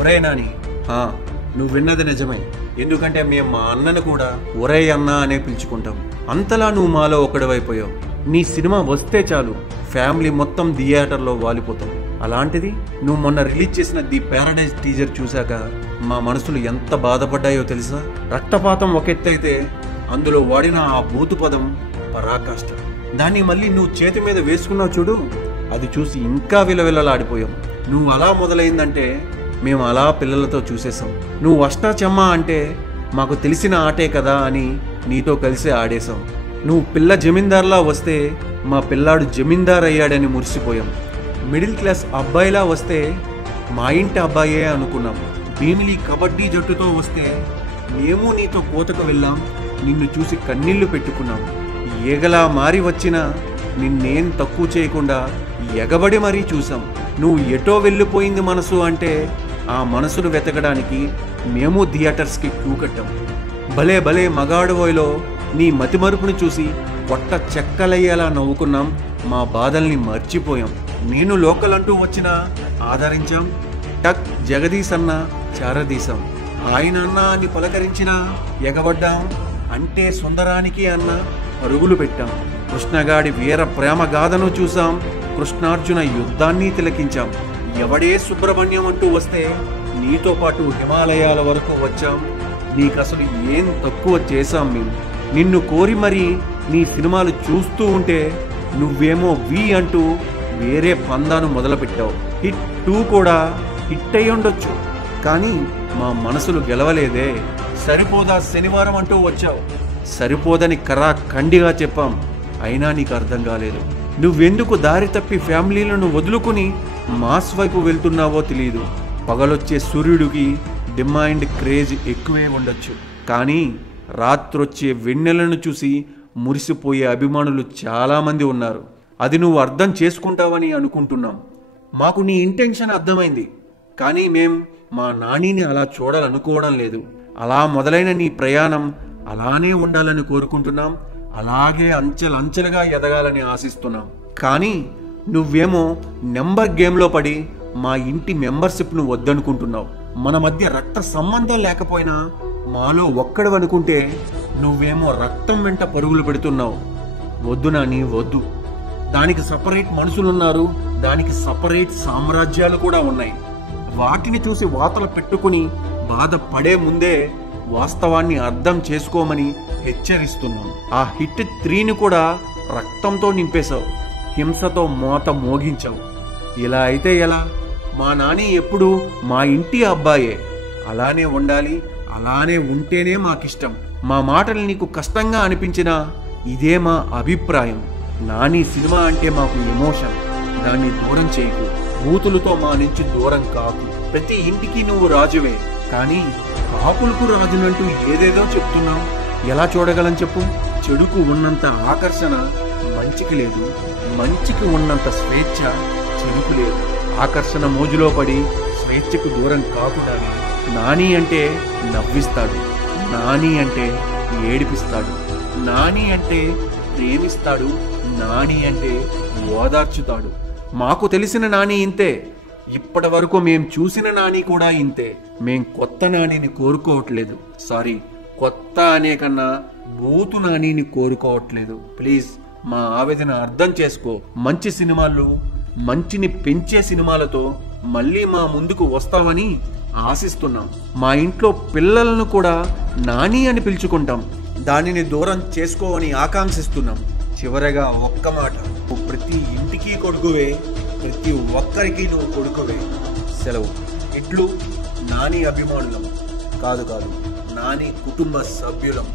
ఒరే నాని, నువ్వు విన్నది నిజమే. ఎందుకంటే మేము మా అన్నను కూడా ఒరే అన్న అనే పిలుచుకుంటాం. అంతలా నువ్వు మాలో ఒకడివైపోయావు. నీ సినిమా వస్తే చాలు ఫ్యామిలీ మొత్తం థియేటర్లో వాలిపోతాం. అలాంటిది నువ్వు మొన్న రిలీజ్ చేసిన ది ప్యారడైజ్ టీజర్ చూశాక మా మనసులు ఎంత బాధపడ్డాయో తెలుసా? రక్తపాతం ఒక ఎత్తైతే అందులో వాడిన ఆ బూతు పదం పరాకాష్ట. దాన్ని మళ్ళీ నువ్వు చేతి మీద వేసుకున్నావు చూడు, అది చూసి ఇంకా విలవిలలాడిపోయాం. నువ్వు అలా మొదలైందంటే మేము అలా పిల్లలతో చూసేసాం. నువ్వు అష్టాచెమ్మ అంటే మాకు తెలిసిన ఆటే కదా అని నీతో కలిసి ఆడేశాం. నువ్వు పిల్ల జమీందార్లా వస్తే మా పిల్లాడు జమీందార్ అయ్యాడని మురిసిపోయాం. మిడిల్ క్లాస్ అబ్బాయిలా వస్తే మా ఇంటి అబ్బాయే అనుకున్నాం. భీమిలి కబడ్డీ జట్టుతో వస్తే మేము నీతో కోతకు వెళ్ళాం. నిన్ను చూసి కన్నీళ్లు పెట్టుకున్నాం. ఏగలా మారి వచ్చినా నిన్నేం తక్కువ చేయకుండా ఎగబడి మరీ చూసాం. నువ్వు ఎటో వెళ్ళిపోయింది మనసు అంటే ఆ మనసును వెతకడానికి మేము థియేటర్స్కి క్యూ కట్టాం. భలే భలే మగాడువోయ్లో నీ మతిమరుపుని చూసి పొట్ట చెక్కలయ్యేలా నవ్వుకున్నాం. మా బాధల్ని మర్చిపోయాం. నేను లోకల్ అంటూ వచ్చినా ఆదరించాం. టక్ జగదీశ్ అన్న చారదీశాం. ఆయన అన్న అని పలకరించినా ఎగబడ్డాం. అంటే సుందరానికి అన్న పరుగులు పెట్టాం. కృష్ణగాడి వీర ప్రేమ గాథను చూసాం. కృష్ణార్జున యుద్ధాన్ని తిలకించాం. ఎవడే సుబ్రహ్మణ్యం అంటూ వస్తే నీతో పాటు హిమాలయాల వరకు వచ్చాం. నీకసలు ఏం తక్కువ చేశాం మేము. నిన్ను కోరి మరీ నీ సినిమాలు చూస్తూ ఉంటే నువ్వేమో వి అంటూ వేరే పందాను మొదలుపెట్టావు. హిట్ 2 కూడా హిట్ అయి ఉండొచ్చు, కానీ మా మనసులు గెలవలేదే. సరిపోదా శనివారం అంటూ వచ్చావు. సరిపోదని ఖండిగా చెప్పాం. అయినా నీకు అర్థం కాలేదు. నువ్వెందుకు దారి తప్పి ఫ్యామిలీలను వదులుకుని మాస్ వైపు వెళ్తున్నావో తెలియదు. పగలొచ్చే సూర్యుడికి డిమాండ్ క్రేజ్ ఎక్కువే ఉండొచ్చు, కానీ రాత్రొచ్చే వెన్నెలను చూసి మురిసిపోయే అభిమానులు చాలామంది ఉన్నారు. అది నువ్వు అర్థం చేసుకుంటావని అనుకుంటున్నాం. మాకు నీ ఇంటెన్షన్ అర్థమైంది, కానీ మేం మా నానిని అలా చూడాలనుకోవడం లేదు. అలా మొదలైన నీ ప్రయాణం అలానే ఉండాలని కోరుకుంటున్నాం. అలాగే అంచెలంచెలుగా ఎదగాలని ఆశిస్తున్నాం. కానీ నువ్వేమో నెంబర్ గేమ్లో పడి మా ఇంటి మెంబర్షిప్ను వద్దనుకుంటున్నావు. మన మధ్య రక్త సంబంధం లేకపోయినా మాలో ఒక్కడవనుకుంటే నువ్వేమో రక్తం వెంట పరుగులు పెడుతున్నావు. వద్దు నాని, వద్దు. దానికి సపరేట్ మనుషులున్నారు. దానికి సపరేట్ సామ్రాజ్యాలు కూడా ఉన్నాయి. వాటిని చూసి వాతలు పెట్టుకుని బాధపడే ముందే వాస్తవాన్ని అర్థం చేసుకోమని హెచ్చరిస్తున్నాం. ఆ హిట్ 3ని కూడా రక్తంతో నింపేశావు. హింసతో మోత మోగించావు. ఇలా అయితే ఎలా? మా నాని ఎప్పుడు మా ఇంటి అబ్బాయే. అలానే ఉండాలి. అలానే ఉంటేనే మాకిష్టం. మా మాటలు నీకు కష్టంగా అనిపించినా ఇదే మా అభిప్రాయం. నాని సినిమా అంటే మాకు ఎమోషన్. దాన్ని దూరం చేయకు. బూతులతో మా నుంచి దూరం కాకు. ప్రతి ఇంటికి నువ్వు రాజువే, కానీ కాపులకు రాజునంటూ ఏదేదో చెప్తున్నావు. ఎలా చూడగలం చెప్పు? చెడుకు ఉన్నంత ఆకర్షణ మంచికి లేదు. మంచికి ఉన్నంత స్వేచ్ఛ చెడుకు లేదు. ఆకర్షణ మోజులో పడి స్వేచ్ఛకు దూరం కాకుండానే నాని అంటే నవ్విస్తాడు. నాని అంటే ఏడిపిస్తాడు. నాని అంటే ప్రేమిస్తాడు. నాని అంటే ఓదార్చుతాడు. మాకు తెలిసిన నాని ఇంతే. ఇప్పటి వరకు మేం చూసిన నాని కూడా ఇంతే. మేం కొత్త నానిని కోరుకోవట్లేదు. సారీ, కొత్త అనే కన్నా బూతు నానిని కోరుకోవట్లేదు. ప్లీజ్ మా ఆవేదన అర్థం చేసుకో. మంచి సినిమాలు, మంచిని పెంచే సినిమాలతో మళ్ళీ మా ముందుకు వస్తామని ఆశిస్తున్నాం. మా ఇంట్లో పిల్లలను కూడా నాని అని పిలుచుకుంటాం. దానిని దూరం చేసుకోవని ఆకాంక్షిస్తున్నాం. చివరగా ఒక్క మాట, నువ్వు ప్రతి ఇంటికి కొడుకువే. ప్రతి ఒక్కరికి నువ్వు కొడుకువే. సెలవు. ఇట్లు నాని అభిమానులం. కాదు, నాని కుటుంబ సభ్యులం.